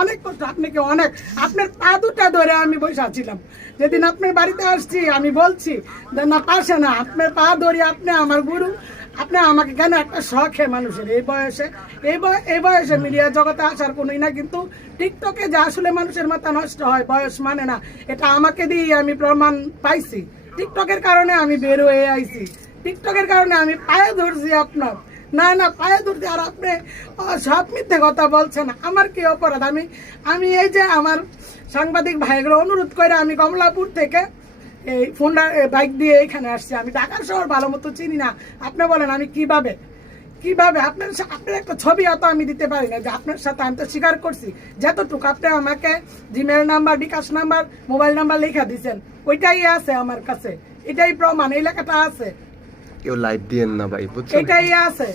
অনেক কষ্ট আপনাকে অনেক আপনার পা দুটা ধরে আমি বসে আছিলাম যেদিন আপনার বাড়িতে আসছি আমি বলছি যে না পাশে না আপনার পা ধরে আপনি আমার গুরু আপনি আমাকে কেন একটা শখে মানুষের এই বয়সে মিডিয়া জগতে আসার কোনোই না কিন্তু টিকটকে যে আসলে মানুষের মাথা নষ্ট হয় বয়স মানে না এটা আমাকে দিয়ে আমি প্রমাণ পাইছি টিকটকের কারণে আমি বের হয়ে আইছি টিকটকের কারণে আমি পায়ে ধরছি আপনার না না পায়ে ধরতে আর আপনি সব মিথ্যে কথা বলছেন আমার কি অপরাধ আমি এই যে আমার সাংবাদিক ভাইগুলো অনুরোধ করে আমি কমলাপুর থেকে এই ফোনটা বাইক দিয়ে এখানে আসছি আমি ঢাকার শহর ভালো মতো চিনি না আপনি বলেন আমি কিভাবে আপনার একটা ছবি অত আমি দিতে পারি না যে আপনার সাথে আমি তো স্বীকার করছি যতটুকু আপনি আমাকে জিমেল নাম্বার বিকাশ নাম্বার মোবাইল নাম্বার লেখা দিয়েছেন ওইটাই আছে আমার কাছে এটাই প্রমাণ এই লেখাটা আছে কেউ লাইভ দিয়েন না ভাই বুঝছেন এটাই আছে